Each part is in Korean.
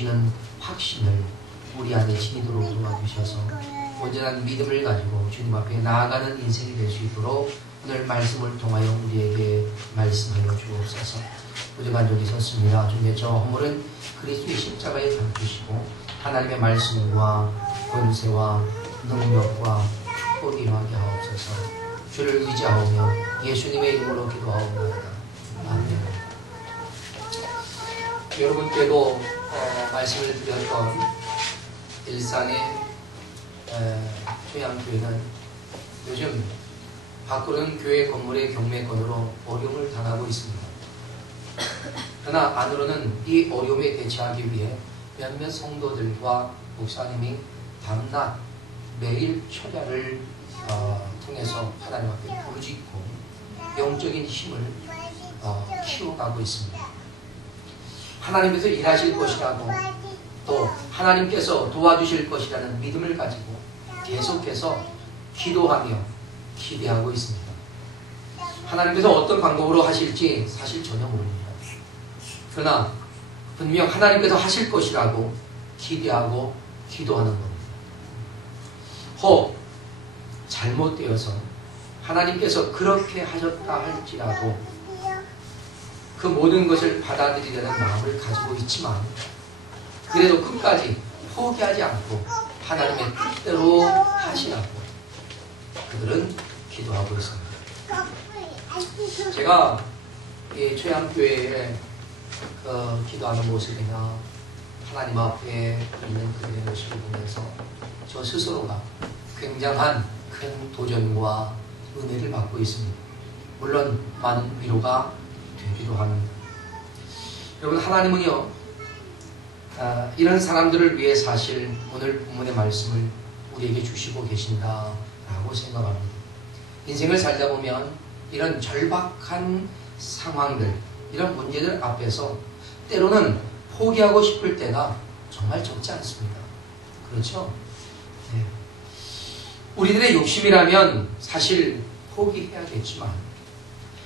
주시는 확신을 우리 안에 지니도록 도와주셔서 온전한 믿음을 가지고 주님 앞에 나아가는 인생이 될 수 있도록 오늘 말씀을 통하여 우리에게 말씀하여 주옵소서. 부족한 적이 있었습니다. 주님의 저 허물은 그리스도의 십자가에 담기시고 하나님의 말씀과 권세와 능력과 축복이 임하게 하옵소서. 주를 의지하오며 예수님의 이름으로 기도하옵나이다. 아멘. 여러분께도 말씀을 드렸던 일산의 초양교회는 요즘 밖으로는 교회 건물의 경매건으로 어려움을 당하고 있습니다. 그러나 안으로는 이 어려움에 대처하기 위해 몇몇 성도들과 목사님이 밤낮 매일 철야를 통해서 하나님 앞에 부르짖고 영적인 힘을 키워가고 있습니다. 하나님께서 일하실 것이라고 또 하나님께서 도와주실 것이라는 믿음을 가지고 계속해서 기도하며 기대하고 있습니다. 하나님께서 어떤 방법으로 하실지 사실 전혀 모릅니다. 그러나 분명 하나님께서 하실 것이라고 기대하고 기도하는 겁니다. 혹 잘못되어서 하나님께서 그렇게 하셨다 할지라도 그 모든 것을 받아들이려는 마음을 가지고 있지만 그래도 끝까지 포기하지 않고 하나님의 뜻대로 하시라고 그들은 기도하고 있습니다. 제가 이 초양교회에 기도하는 모습이나 하나님 앞에 있는 그들의 모습을 보면서 저 스스로가 굉장한 큰 도전과 은혜를 받고 있습니다. 물론 많은 위로가 되기도 합니다. 여러분, 하나님은요 이런 사람들을 위해 사실 오늘 본문의 말씀을 우리에게 주시고 계신다라고 생각합니다. 인생을 살다 보면 이런 절박한 상황들, 이런 문제들 앞에서 때로는 포기하고 싶을 때가 정말 적지 않습니다. 그렇죠? 네. 우리들의 욕심이라면 사실 포기해야겠지만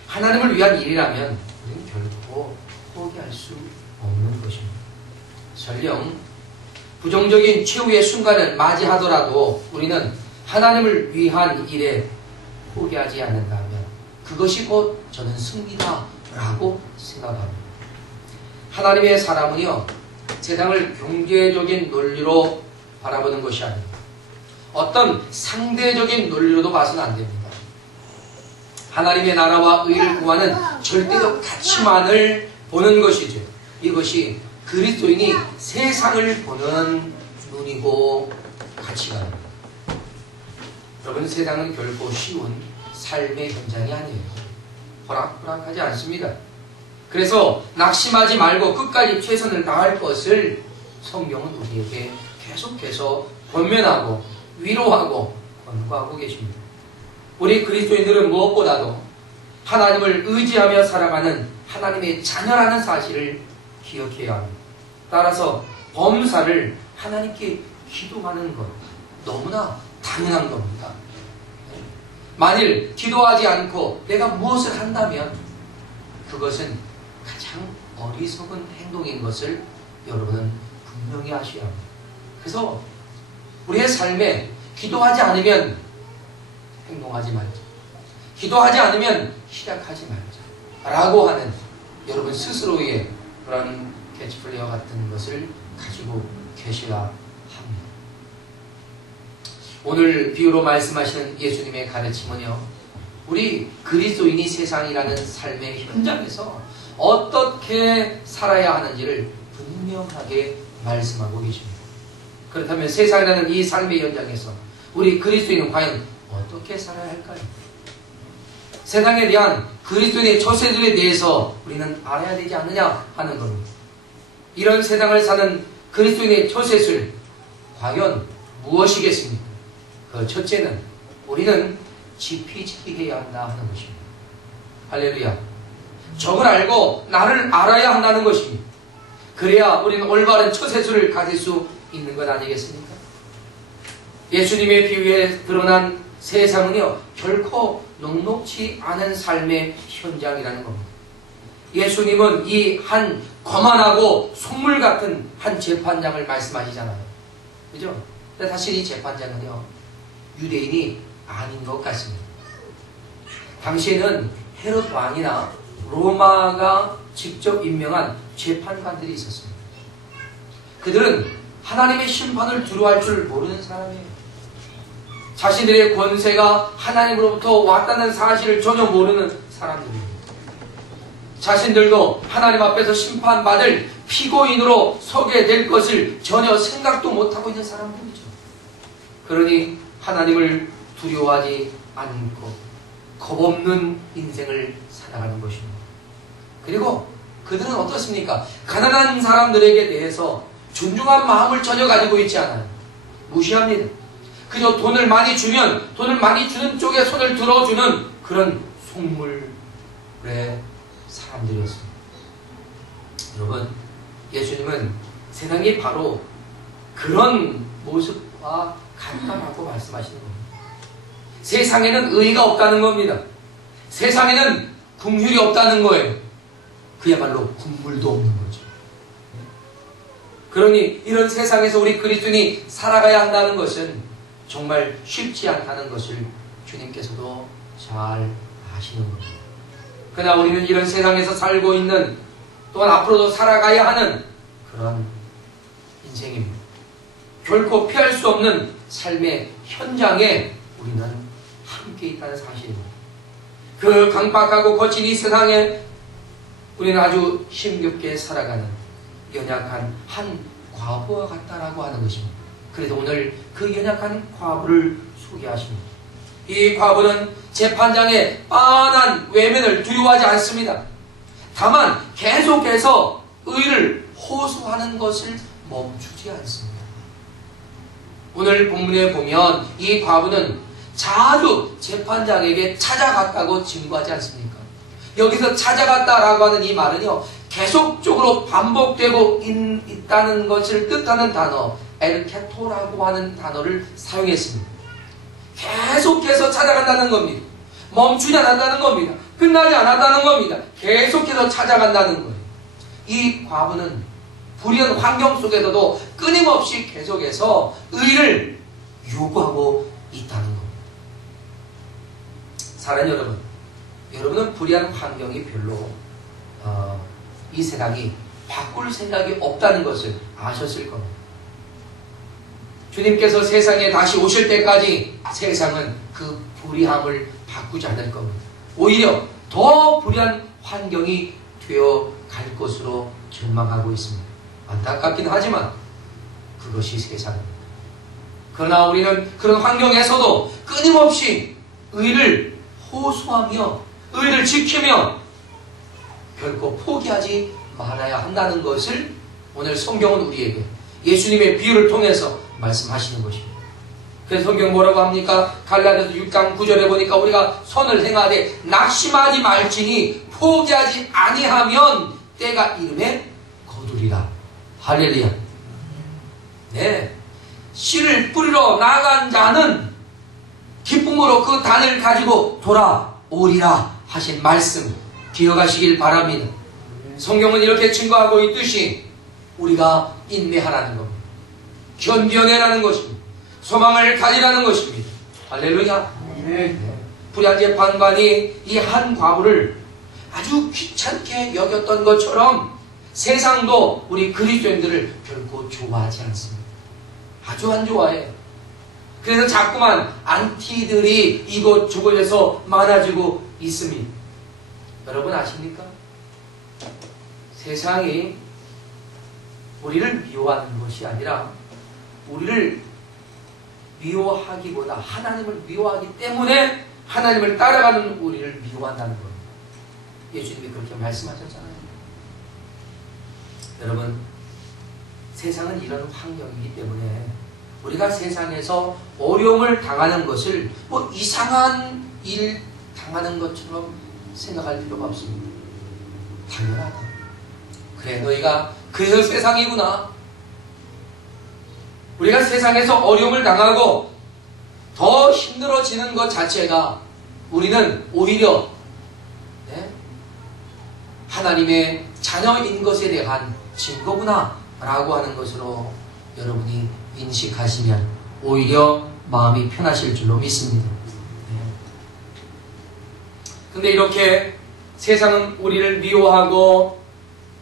하나님을 위한 일이라면 우리는 결코 포기할 수 없는 것입니다. 설령 부정적인 최후의 순간을 맞이하더라도 우리는 하나님을 위한 일에 포기하지 않는다면 그것이 곧 저는 승리다라고 생각합니다. 하나님의 사람은요 세상을 경제적인 논리로 바라보는 것이 아닙니다. 어떤 상대적인 논리로도 봐서는 안 됩니다. 하나님의 나라와 의를 구하는 절대적 가치만을 보는 것이죠. 이것이 그리스도인이 세상을 보는 눈이고 가치관입니다. 여러분, 세상은 결코 쉬운 삶의 현장이 아니에요. 호락호락하지 않습니다. 그래서 낙심하지 말고 끝까지 최선을 다할 것을 성경은 우리에게 계속해서 권면하고 위로하고 권고하고 계십니다. 우리 그리스도인들은 무엇보다도 하나님을 의지하며 살아가는 하나님의 자녀라는 사실을 기억해야 합니다. 따라서 범사를 하나님께 기도하는 것 너무나 당연한 겁니다. 만일 기도하지 않고 내가 무엇을 한다면 그것은 가장 어리석은 행동인 것을 여러분은 분명히 아셔야 합니다. 그래서 우리의 삶에 기도하지 않으면 행동하지 말자, 기도하지 않으면 시작하지 말자 라고 하는 여러분 스스로의 그런 캐치플레이와 같은 것을 가지고 계셔야 합니다. 오늘 비유로 말씀하시는 예수님의 가르침은요 우리 그리스도인이 세상이라는 삶의 현장에서 어떻게 살아야 하는지를 분명하게 말씀하고 계십니다. 그렇다면 세상이라는 이 삶의 현장에서 우리 그리스도인은 과연 어떻게 살아야 할까요? 세상에 대한 그리스도인의 처세들에 대해서 우리는 알아야 되지 않느냐 하는 겁니다. 이런 세상을 사는 그리스도인의 처세술 과연 무엇이겠습니까? 그 첫째는 우리는 지피지기해야 한다 하는 것입니다. 할렐루야. 적을 알고 나를 알아야 한다는 것입니다. 그래야 우리는 올바른 처세술을 가질 수 있는 것 아니겠습니까? 예수님의 비유에 드러난 세상은요 결코 녹록지 않은 삶의 현장이라는 겁니다. 예수님은 이 한 거만하고 속물 같은 한 재판장을 말씀하시잖아요. 그죠? 근데 사실 이 재판장은요, 유대인이 아닌 것 같습니다. 당시에는 헤롯 왕이나 로마가 직접 임명한 재판관들이 있었습니다. 그들은 하나님의 심판을 두려워할 줄 모르는 사람이에요. 자신들의 권세가 하나님으로부터 왔다는 사실을 전혀 모르는 사람들입니다. 자신들도 하나님 앞에서 심판받을 피고인으로 서게 될 것을 전혀 생각도 못하고 있는 사람들이죠. 그러니 하나님을 두려워하지 않고 겁없는 인생을 살아가는 것입니다. 그리고 그들은 어떻습니까? 가난한 사람들에게 대해서 존중한 마음을 전혀 가지고 있지 않아요. 무시합니다. 그저 돈을 많이 주면 돈을 많이 주는 쪽에 손을 들어주는 그런 속물의 사람들이었습니다. 여러분, 예수님은 세상이 바로 그런 모습과 같다라고 말씀하시는 겁니다. 세상에는 의의가 없다는 겁니다. 세상에는 긍휼이 없다는 거예요. 그야말로 국물도 없는 거죠. 그러니 이런 세상에서 우리 그리스도인이 살아가야 한다는 것은 정말 쉽지 않다는 것을 주님께서도 잘 아시는 겁니다. 그러나 우리는 이런 세상에서 살고 있는, 또한 앞으로도 살아가야 하는 그런 인생입니다. 결코 피할 수 없는 삶의 현장에 우리는 함께 있다는 사실입니다. 그 강박하고 거친 이 세상에 우리는 아주 힘겹게 살아가는 연약한 한 과부와 같다라고 하는 것입니다. 그래서 오늘 그 연약한 과부를 소개하십니다. 이 과부는 재판장의 뻔한 외면을 두려워하지 않습니다. 다만 계속해서 의를 호소하는 것을 멈추지 않습니다. 오늘 본문에 보면 이 과부는 자주 재판장에게 찾아갔다고 증거하지 않습니까? 여기서 찾아갔다라고 하는 이 말은요, 계속적으로 반복되고 있다는 것을 뜻하는 단어 엘케토라고 하는 단어를 사용했습니다. 계속해서 찾아간다는 겁니다. 멈추지 않았다는 겁니다. 끝나지 않았다는 겁니다. 계속해서 찾아간다는 거예요. 이 과부는 불의한 환경 속에서도 끊임없이 계속해서 의를 요구하고 있다는 겁니다. 사랑하는 여러분, 여러분은 불의한 환경이 별로 이 세상이 바꿀 생각이 없다는 것을 아셨을 겁니다. 주님께서 세상에 다시 오실 때까지 세상은 그 불의함을 바꾸지 않을 겁니다. 오히려 더 불의한 환경이 되어 갈 것으로 전망하고 있습니다. 안타깝긴 하지만 그것이 세상입니다. 그러나 우리는 그런 환경에서도 끊임없이 의를 호소하며 의를 지키며 결코 포기하지 말아야 한다는 것을 오늘 성경은 우리에게 예수님의 비유를 통해서 말씀하시는 것입니다. 그래서 성경 뭐라고 합니까? 갈라디아서 6장 9절에 보니까 우리가 선을 행하되 낙심하지 말지니 포기하지 아니하면 때가 이름에 거두리라. 할렐루야. 네, 씨를 뿌리러 나간 자는 기쁨으로 그 단을 가지고 돌아오리라 하신 말씀 기억하시길 바랍니다. 성경은 이렇게 증거하고 있듯이 우리가 인내하라는 겁니다. 견뎌내라는 것입니다. 소망을 가지라는 것입니다. 할렐루야. 네. 불의한 재판관이 이 한 과부를 아주 귀찮게 여겼던 것처럼 세상도 우리 그리스도인들을 결코 좋아하지 않습니다. 아주 안 좋아해요. 그래서 자꾸만 안티들이 이곳저곳에서 많아지고 있습니다. 여러분 아십니까? 세상이 우리를 미워하는 것이 아니라 우리를 미워하기보다 하나님을 미워하기 때문에 하나님을 따라가는 우리를 미워한다는 겁니다. 예수님이 그렇게 말씀하셨잖아요. 여러분, 세상은 이런 환경이기 때문에 우리가 세상에서 어려움을 당하는 것을 뭐 이상한 일 당하는 것처럼 생각할 필요가 없습니다. 당연하다. 그래, 너희가 그래서 세상이구나. 우리가 세상에서 어려움을 당하고 더 힘들어지는 것 자체가 우리는 오히려 하나님의 자녀인 것에 대한 증거구나 라고 하는 것으로 여러분이 인식하시면 오히려 마음이 편하실 줄로 믿습니다. 근데 이렇게 세상은 우리를 미워하고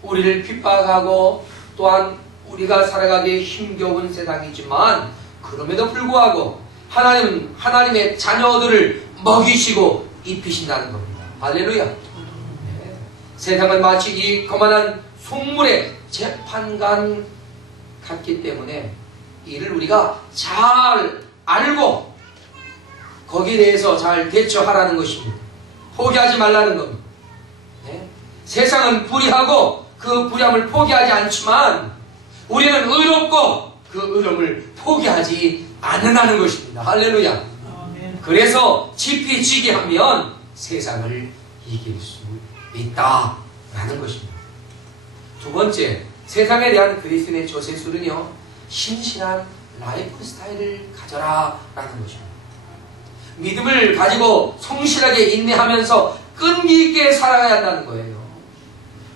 우리를 핍박하고 또한 우리가 살아가기에 힘겨운 세상이지만 그럼에도 불구하고 하나님은 하나님의 자녀들을 먹이시고 입히신다는 겁니다. 할렐루야. 네. 세상은 마치 이 거만한 속물의 재판관 같기 때문에 이를 우리가 잘 알고 거기에 대해서 잘 대처하라는 것입니다. 포기하지 말라는 겁니다. 네. 세상은 불의하고 그 불의함을 포기하지 않지만 우리는 의롭고 그 의로움을 포기하지 않는다는 것입니다. 할렐루야. 그래서 깊이 지게 하면 세상을 이길 수 있다라는 것입니다. 두 번째, 세상에 대한 그리스도인의 저세술은요, 신실한 라이프 스타일을 가져라 라는 것입니다. 믿음을 가지고 성실하게 인내하면서 끈기 있게 살아야 한다는 거예요.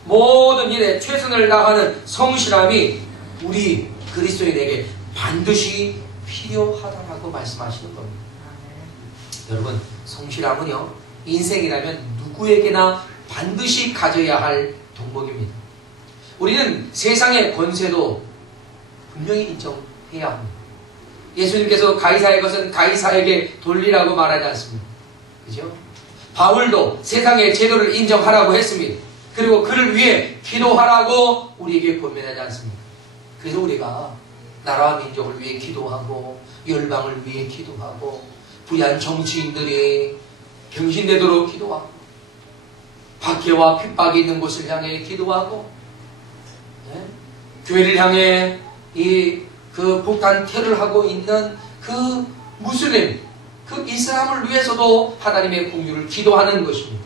모든 일에 최선을 다하는 성실함이 우리 그리스도인에게 반드시 필요하다라고 말씀하시는 겁니다. 여러분, 성실함은요, 인생이라면 누구에게나 반드시 가져야 할 덕목입니다. 우리는 세상의 권세도 분명히 인정해야 합니다. 예수님께서 가이사의 것은 가이사에게 돌리라고 말하지 않습니다. 그죠? 바울도 세상의 제도를 인정하라고 했습니다. 그리고 그를 위해 기도하라고 우리에게 권면하지 않습니다. 그래서 우리가 나라와 민족을 위해 기도하고 열방을 위해 기도하고 불의한 정치인들이 병신되도록 기도하고 박해와 핍박이 있는 곳을 향해 기도하고 교회를 향해 그 북한 테러를 하고 있는 그 무슬림, 그 이슬람을 위해서도 하나님의 공유를 기도하는 것입니다.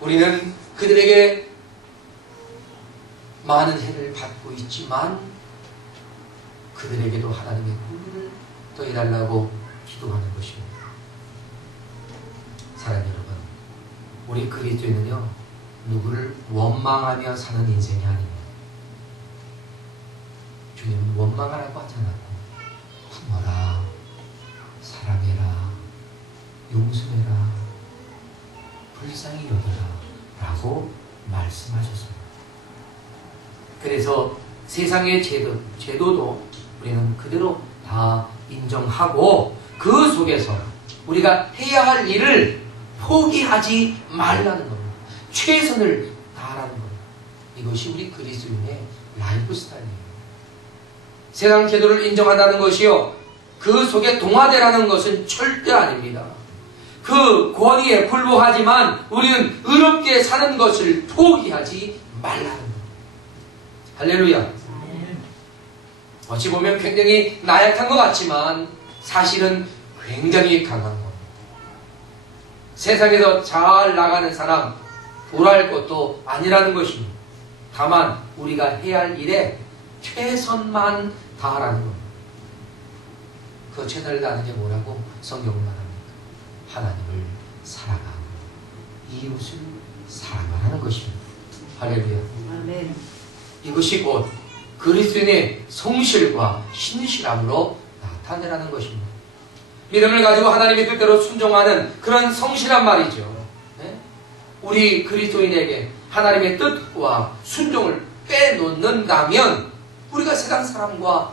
우리는 그들에게 많은 해를 받고 있지만 그들에게도 하나님의 공유를 더해달라고 기도하는 것입니다. 사랑하는 여러분, 우리 그리스도인은요, 누구를 원망하며 사는 인생이 아닙니다. 주님은 원망하라고 하지 않았고 품어라, 사랑해라, 용서해라, 불쌍히 여겨라 라고 말씀하셨습니다. 그래서 세상의 제도도 우리는 그대로 다 인정하고 그 속에서 우리가 해야 할 일을 포기하지 말라는 겁니다. 최선을 다하라는 겁니다. 이것이 우리 그리스도인의 라이프 스타일이에요. 세상 제도를 인정한다는 것이요, 그 속에 동화되라는 것은 절대 아닙니다. 그 권위에 불복하지만 우리는 의롭게 사는 것을 포기하지 말라는 겁니다. 할렐루야. 어찌 보면 굉장히 나약한 것 같지만 사실은 굉장히 강한 겁니다. 세상에서 잘 나가는 사람 부러워할 것도 아니라는 것입니다. 다만 우리가 해야 할 일에 최선만 다하라는 겁니다. 그 최선을 다하는 게 뭐라고 성경은 말합니까? 하나님을 사랑하고 이웃을 사랑하라는 것입니다. 할렐루야. 아멘. 이것이 곧 그리스도인의 성실과 신실함으로 나타내라는 것입니다. 믿음을 가지고 하나님의 뜻대로 순종하는 그런 성실한 말이죠. 네? 우리 그리스도인에게 하나님의 뜻과 순종을 빼놓는다면 우리가 세상 사람과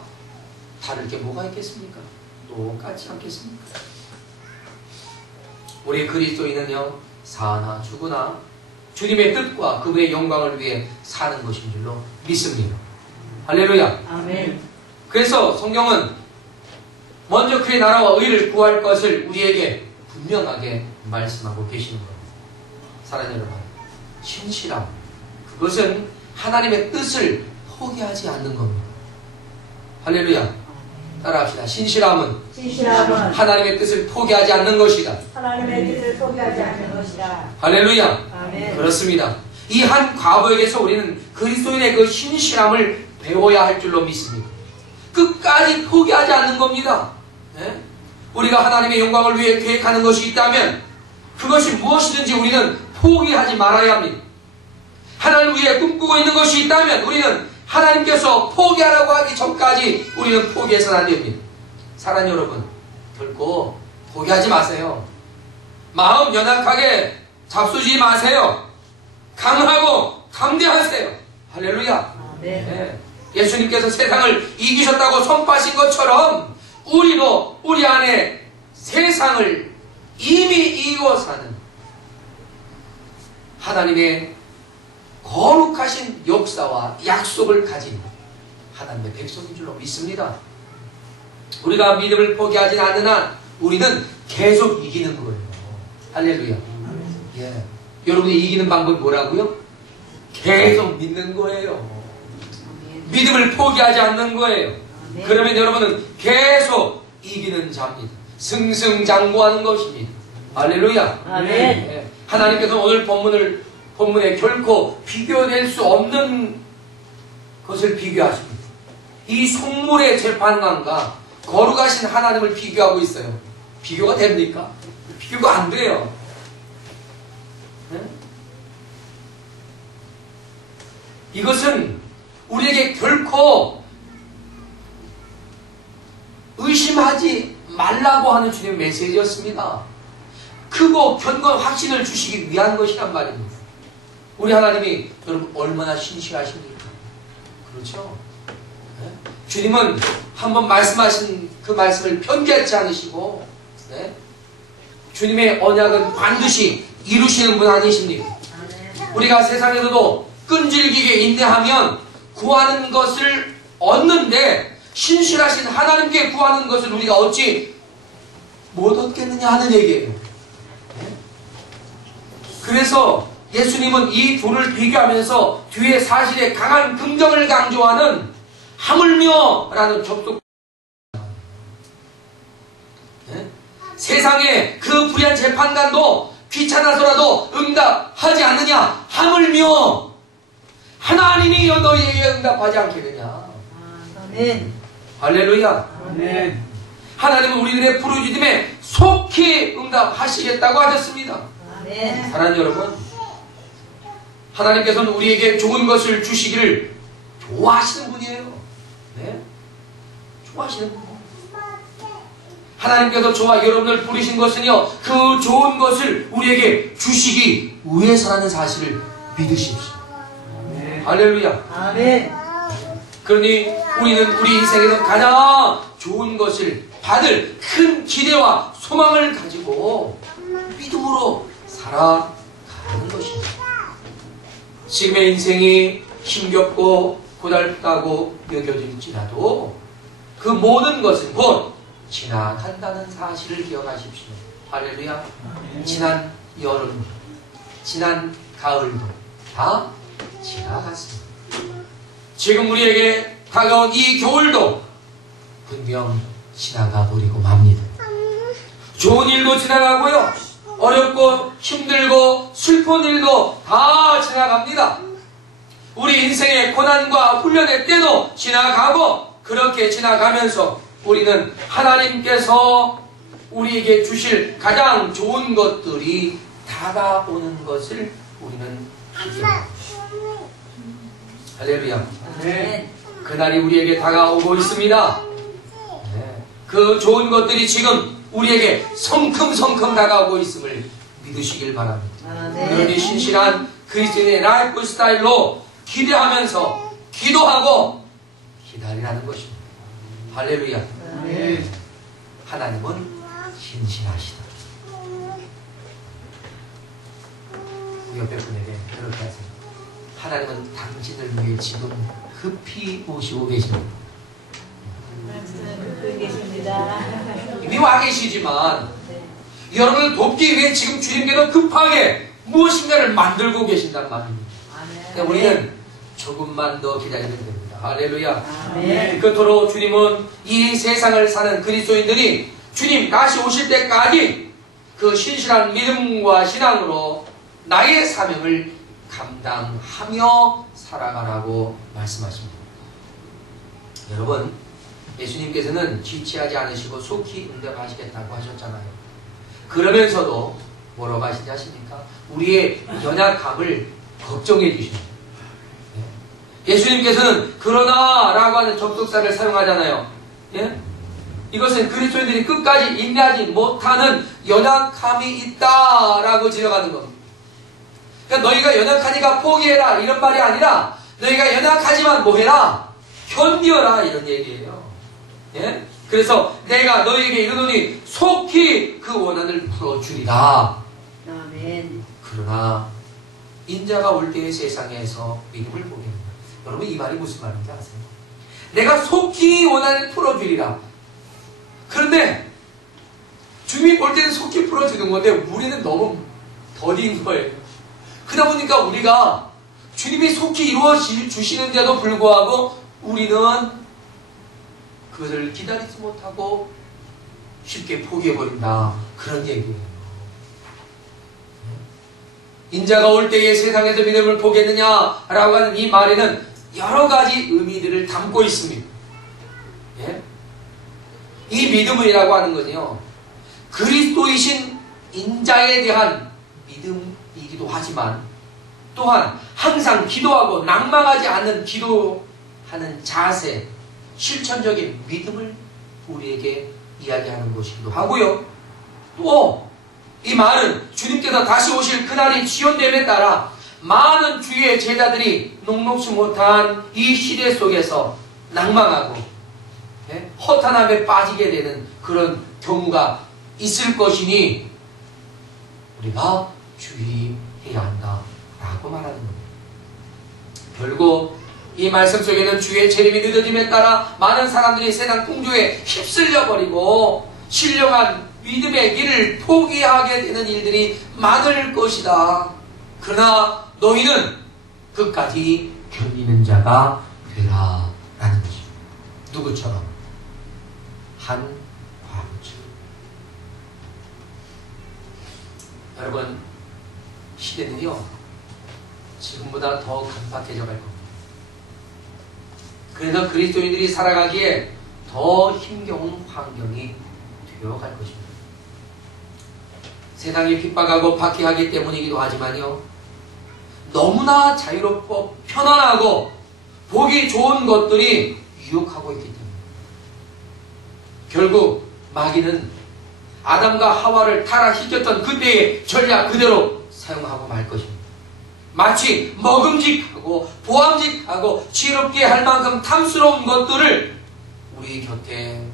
다를 게 뭐가 있겠습니까? 똑같지 않겠습니까? 우리 그리스도인은요, 사나 죽으나 주님의 뜻과 그분의 영광을 위해 사는 것인 줄로 믿습니다. 할렐루야. 아멘. 그래서 성경은 먼저 그의 나라와 의를 구할 것을 우리에게 분명하게 말씀하고 계시는 겁니다. 사랑하는 여러분, 신실함, 그것은 하나님의 뜻을 포기하지 않는 겁니다. 할렐루야. 따라합시다. 신실함은 하나님의 뜻을 포기하지 않는 것이다. 하나님의 뜻을 포기하지 않는 것이다. 할렐루야. 아멘. 그렇습니다. 이 한 과거에게서 우리는 그리스도인의 그 신실함을 배워야 할 줄로 믿습니다. 끝까지 포기하지 않는 겁니다. 네? 우리가 하나님의 영광을 위해 계획하는 것이 있다면 그것이 무엇이든지 우리는 포기하지 말아야 합니다. 하나님을 위해 꿈꾸고 있는 것이 있다면 우리는 하나님께서 포기하라고 하기 전까지 우리는 포기해서는 안 됩니다. 사랑하는 여러분, 결코 포기하지 마세요. 마음 연약하게 잡수지 마세요. 강하고 담대하세요. 할렐루야. 네. 예수님께서 세상을 이기셨다고 선포하신 것처럼 우리도 우리 안에 세상을 이미 이기고 사는 하나님의 거룩하신 역사와 약속을 가진 하나님의 백성인 줄로 믿습니다. 우리가 믿음을 포기하지 않는 한 우리는 계속 이기는 거예요. 할렐루야. 예. 여러분이 이기는 방법이 뭐라고요? 계속 믿는 거예요. 믿음을 포기하지 않는 거예요. 그러면 여러분은 계속 이기는 자입니다. 승승장구하는 것입니다. 할렐루야. 아멘. 예. 하나님께서 오늘 본문에 결코 비교될 수 없는 것을 비교하십니다. 이 속물의 재판관과 거룩하신 하나님을 비교하고 있어요. 비교가 됩니까? 비교가 안 돼요. 네? 이것은 우리에게 결코 의심하지 말라고 하는 주님의 메시지였습니다. 크고 견고한 확신을 주시기 위한 것이란 말입니다. 우리 하나님이 여러분 얼마나 신실하십니까? 그렇죠? 네? 주님은 한번 말씀하신 그 말씀을 변개하지 않으시고 네? 주님의 언약은 반드시 이루시는 분 아니십니까? 우리가 세상에서도 끈질기게 인내하면 구하는 것을 얻는데 신실하신 하나님께 구하는 것을 우리가 어찌 못 얻겠느냐 하는 얘기예요. 네? 그래서 예수님은 이 둘을 비교하면서 뒤에 사실에 강한 긍정을 강조하는 하물며 라는 접속 네? 세상에 그 불의한 재판관도 귀찮아서라도 응답하지 않느냐 하물며 하나님이 너희에게 응답하지 않겠느냐. 아멘. 할렐루야. 아멘. 하나님은 우리들의 부르짖음에 속히 응답하시겠다고 하셨습니다. 아멘. 사랑하는 여러분, 하나님께서는 우리에게 좋은 것을 주시기를 좋아하시는 분이에요. 네? 좋아하시는 분. 하나님께서 저와 여러분을 부르신 것은요, 그 좋은 것을 우리에게 주시기 위해서라는 사실을 믿으십시오. 네. 할렐루야. 아멘. 그러니 우리는 우리 인생에서 가장 좋은 것을 받을 큰 기대와 소망을 가지고 믿음으로 살아가는 것입니다. 지금의 인생이 힘겹고 고달프다고 여겨질지라도 그 모든 것은 곧 지나간다는 사실을 기억하십시오. 할렐루야. 지난 여름, 지난 가을도 다 지나갔습니다. 지금 우리에게 다가온 이 겨울도 분명 지나가 버리고 맙니다. 좋은 일도 지나가고요. 어렵고 힘들고 슬픈 일도 다 지나갑니다. 우리 인생의 고난과 훈련의 때도 지나가고 그렇게 지나가면서 우리는 하나님께서 우리에게 주실 가장 좋은 것들이 다가오는 것을 우리는 기대합니다. 할렐루야. 네. 그날이 우리에게 다가오고 있습니다. 네. 그 좋은 것들이 지금 우리에게 성큼성큼 다가오고 있음을 믿으시길 바랍니다. 여러분이 신실한 그리스도인의 라이프 스타일로 기대하면서 기도하고 기다리라는 것입니다. 할렐루야. 네. 하나님은 신실하시다. 우리 옆에 분에게 그렇게 하세요. 하나님은 당신을 위해 지금 급히 오시고 계십니다. 말씀 계십니다. 이미 와 계시지만 여러분을 돕기 위해 지금 주님께서 급하게 무엇인가를 만들고 계신단 말입니다. 그러니까 우리는 조금만 더 기다리면 됩니다. 할렐루야. 아멘. 그토록 주님은 이 세상을 사는 그리스도인들이 주님 다시 오실 때까지 그 신실한 믿음과 신앙으로 나의 사명을 감당하며 살아가라고 말씀하십니다. 여러분, 예수님께서는 지체하지 않으시고 속히 응답하시겠다고 하셨잖아요. 그러면서도 뭐라고 하시지 아십니까? 우리의 연약함을 걱정해 주십니다. 예수님께서는 그러나 라고 하는 접속사를 사용하잖아요. 예? 이것은 그리스도인들이 끝까지 인내하지 못하는 연약함이 있다라고 지적하는 겁니다. 그러니까 너희가 연약하니까 포기해라 이런 말이 아니라 너희가 연약하지만 뭐해라? 견디어라 이런 얘기예요. 예? 그래서 내가 너희에게 이르노니 속히 그 원한을 풀어주리라. 아멘. 그러나 인자가 올 때의 세상에서 믿음을 보겠느냐. 여러분 이 말이 무슨 말인지 아세요? 내가 속히 원한을 풀어주리라. 그런데 주님이 볼 때는 속히 풀어주는 건데 우리는 너무 더딘 거예요. 그러다 보니까 우리가 주님이 속히 이루어 주시는데도 불구하고 우리는 그것을 기다리지 못하고 쉽게 포기해버린다. 그런 얘기예요. 인자가 올 때에 세상에서 믿음을 보겠느냐라고 하는 이 말에는 여러 가지 의미들을 담고 있습니다. 예? 이 믿음이라고 하는 것은요, 그리스도이신 인자에 대한 믿음이기도 하지만 또한 항상 기도하고 낭망하지 않는 기도하는 자세, 실천적인 믿음을 우리에게 이야기하는 것이기도 하고요. 또 이 말은 주님께서 다시 오실 그날이 지연됨에 따라 많은 주의 제자들이 녹록지 못한 이 시대 속에서 낭망하고 허탄함에 빠지게 되는 그런 경우가 있을 것이니 우리가 주의해야 한다라고 말하는 겁니다. 결국 이 말씀 속에는 주의 재림이 늦어짐에 따라 많은 사람들이 세상 풍조에 휩쓸려 버리고 신령한 믿음의 길을 포기하게 되는 일들이 많을 것이다. 그러나 너희는 끝까지 견디는 자가 되라 라는 것입니다. 누구처럼? 한 과부처럼. 여러분, 시대는요 지금보다 더 간박해져 갈 겁니다. 그래서 그리스도인들이 살아가기에 더 힘겨운 환경이 되어갈 것입니다. 세상이 핍박하고 박해하기 때문이기도 하지만요, 너무나 자유롭고 편안하고 보기 좋은 것들이 유혹하고 있기 때문에 결국 마귀는 아담과 하와를 타락시켰던 그때의 전략 그대로 사용하고 말 것입니다. 마치 먹음직하고 보암직하고 지혜롭게 할 만큼 탐스러운 것들을 우리 곁에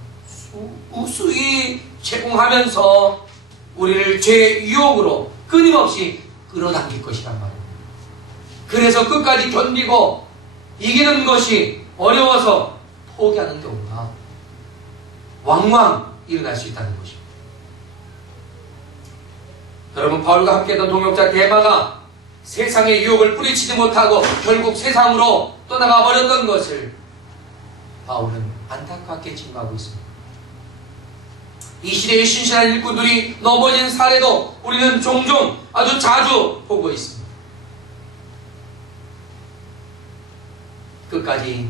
우수히 제공하면서 우리를 죄의 유혹으로 끊임없이 끌어당길 것이란 말입니다. 그래서 끝까지 견디고 이기는 것이 어려워서 포기하는 경우가 왕왕 일어날 수 있다는 것입니다. 여러분, 바울과 함께했던 동역자 데마가 세상의 유혹을 뿌리치지 못하고 결국 세상으로 떠나가 버렸던 것을 바울은 안타깝게 증거하고 있습니다. 이 시대의 신실한 일꾼들이 넘어진 사례도 우리는 종종 아주 자주 보고 있습니다. 끝까지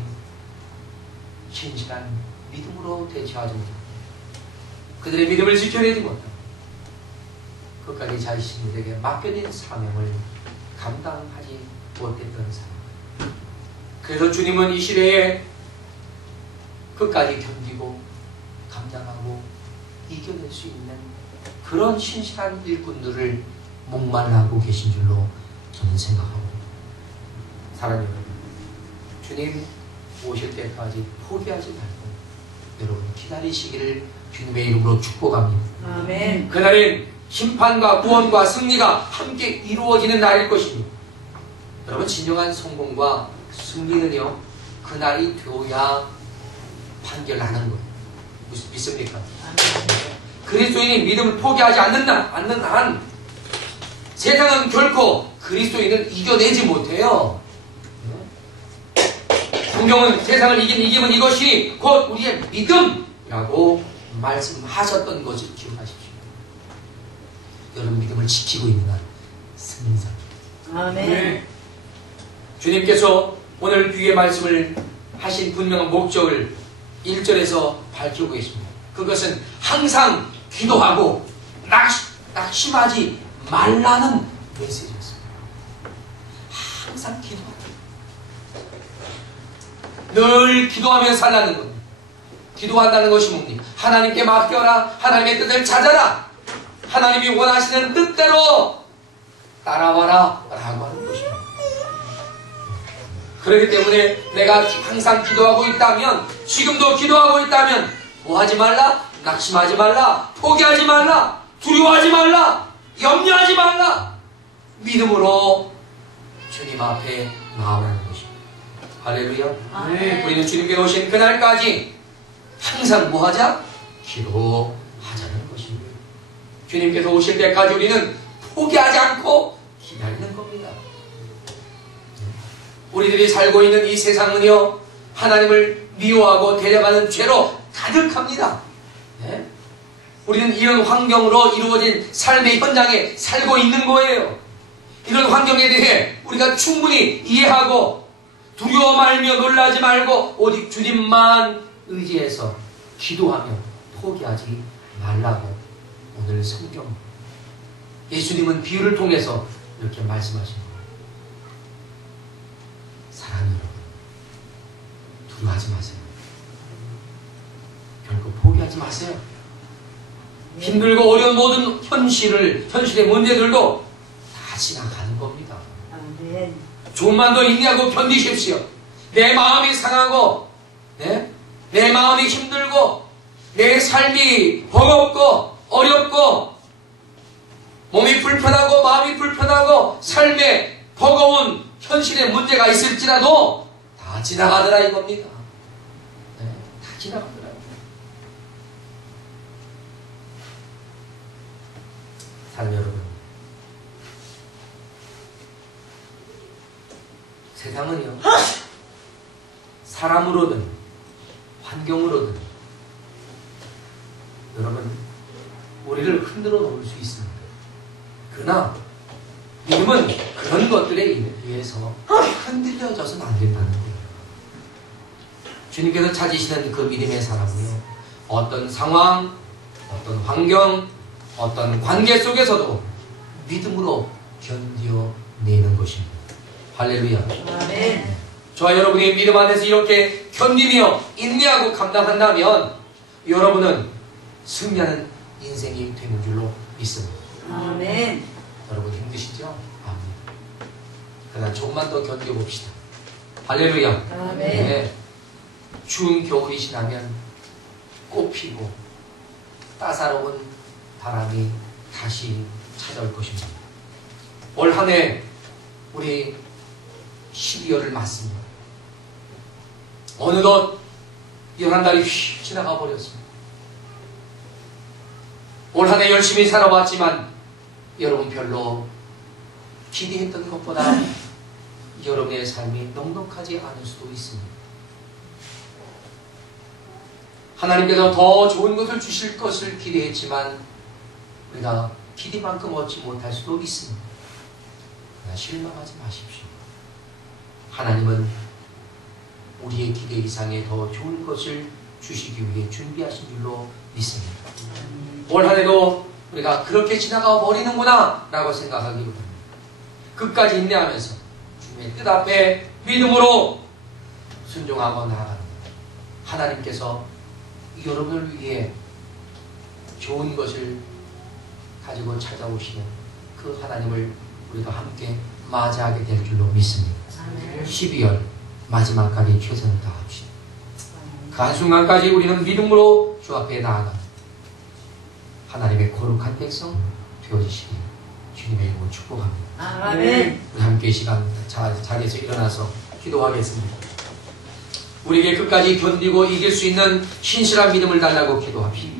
신실한 믿음으로 대처하지 못하고 그들의 믿음을 지켜내지 못하고 끝까지 자신들에게 맡겨진 사명을 감당하지 못했던 사람. 그래서 주님은 이 시대에 끝까지 견디고 감당하고 이겨낼 수 있는 그런 신실한 일꾼들을 목말라하고 계신 줄로 저는 생각하고, 사랑하는 여러분, 주님 오실 때까지 포기하지 말고 여러분 기다리시기를 주님의 이름으로 축복합니다. 아멘. 그날은 심판과 구원과 승리가 함께 이루어지는 날일 것입니다. 여러분, 진정한 성공과 승리는요, 그날이 되어야 판결나는 거예요. 무슨 믿습니까? 그리스도인이 믿음을 포기하지 않는 한 세상은 결코 그리스도인을 이겨내지 못해요. 성경은 세상을 이긴 이김은 이것이 곧 우리의 믿음이라고 말씀하셨던 것을 기억하십시오. 여러분, 믿음을 지키고 있는 한 승리자. 아멘. 주님께서 오늘 귀의 말씀을 하신 분명한 목적을 1절에서 밝히고 계십니다. 그것은 항상 기도하고 낙심하지 말라는 메시지였습니다. 항상 기도하고 늘 기도하며 살라는 겁니다. 기도한다는 것이 뭡니까? 하나님께 맡겨라. 하나님의 뜻을 찾아라. 하나님이 원하시는 뜻대로 따라와라 라고 하는 것입니다. 그렇기 때문에 내가 항상 기도하고 있다면, 지금도 기도하고 있다면 뭐 하지 말라? 낙심하지 말라. 포기하지 말라. 두려워하지 말라. 염려하지 말라. 믿음으로 주님 앞에 나오라는 것입니다. 할렐루야. 아멘. 우리는 주님께 오신 그날까지 항상 뭐 하자? 기도하자는 것입니다. 주님께서 오실 때까지 우리는 포기하지 않고 기다리는 겁니다. 우리들이 살고 있는 이 세상은요, 하나님을 미워하고 데려가는 죄로 가득합니다. 네? 우리는 이런 환경으로 이루어진 삶의 현장에 살고 있는 거예요. 이런 환경에 대해 우리가 충분히 이해하고 두려워 말며 놀라지 말고 오직 주님만 의지해서 기도하며 포기하지 말라고 오늘 성경 예수님은 비유를 통해서 이렇게 말씀하신 거예요. 사랑하는 여러분, 두려워하지 마세요. 결코 포기하지 마세요. 힘들고 어려운 모든 현실의 문제들도 다 지나가는 겁니다. 아멘. 조금만 더 인내하고 견디십시오. 내 마음이 상하고, 내 마음이 힘들고, 내 삶이 버겁고, 어렵고, 몸이 불편하고, 마음이 불편하고, 삶에 버거운 현실의 문제가 있을지라도 다 지나가더라 이겁니다. 다 지나가더라. 사랑 여러분, 세상은요, 사람으로든 환경으로든 여러분 우리를 흔들어 놓을 수 있습니다. 그러나 믿음은 그런 것들에 의해서 흔들려져서는 안 된다는 거예요. 주님께서 찾으시는 그 믿음의 사람은요, 어떤 상황, 어떤 환경, 어떤 관계 속에서도 믿음으로 견뎌내는 것입니다. 할렐루야. 아멘. 저와 여러분이 믿음 안에서 이렇게 견디며 인내하고 감당한다면 여러분은 승리하는 인생이 되는 줄로 믿습니다. 아멘. 여러분 힘드시죠? 아멘. 그러나 조금만 더 견뎌봅시다. 할렐루야. 아멘. 네. 추운 겨울이 지나면 꽃 피고 따사로운 바람이 다시 찾아올 것입니다. 올 한 해 우리 12월을 맞습니다. 어느덧 11달이 휙 지나가 버렸습니다. 올 한 해 열심히 살아왔지만 여러분 별로 기대했던 것보다 여러분의 삶이 넉넉하지 않을 수도 있습니다. 하나님께서 더 좋은 것을 주실 것을 기대했지만 우리가 기대만큼 얻지 못할 수도 있습니다. 그러나 실망하지 마십시오. 하나님은 우리의 기대 이상의 더 좋은 것을 주시기 위해 준비하신 줄로 믿습니다. 올 한 해도 우리가 그렇게 지나가 버리는구나 라고 생각하기보다는 끝까지 인내하면서 주님의 뜻 앞에 믿음으로 순종하고 나아가는 하나님께서 여러분을 위해 좋은 것을 가지고 찾아오시는 그 하나님을 우리가 함께 맞이하게 될 줄로 믿습니다. 12월 마지막까지 최선을 다합시다. 그 한순간까지 우리는 믿음으로 주 앞에 나아가 하나님의 거룩한 백성 되어주시길 주님의 이름으로 축복합니다. 아멘. 우리 함께 이 시간 자리에서 일어나서 기도하겠습니다. 우리에게 끝까지 견디고 이길 수 있는 신실한 믿음을 달라고 기도합시다.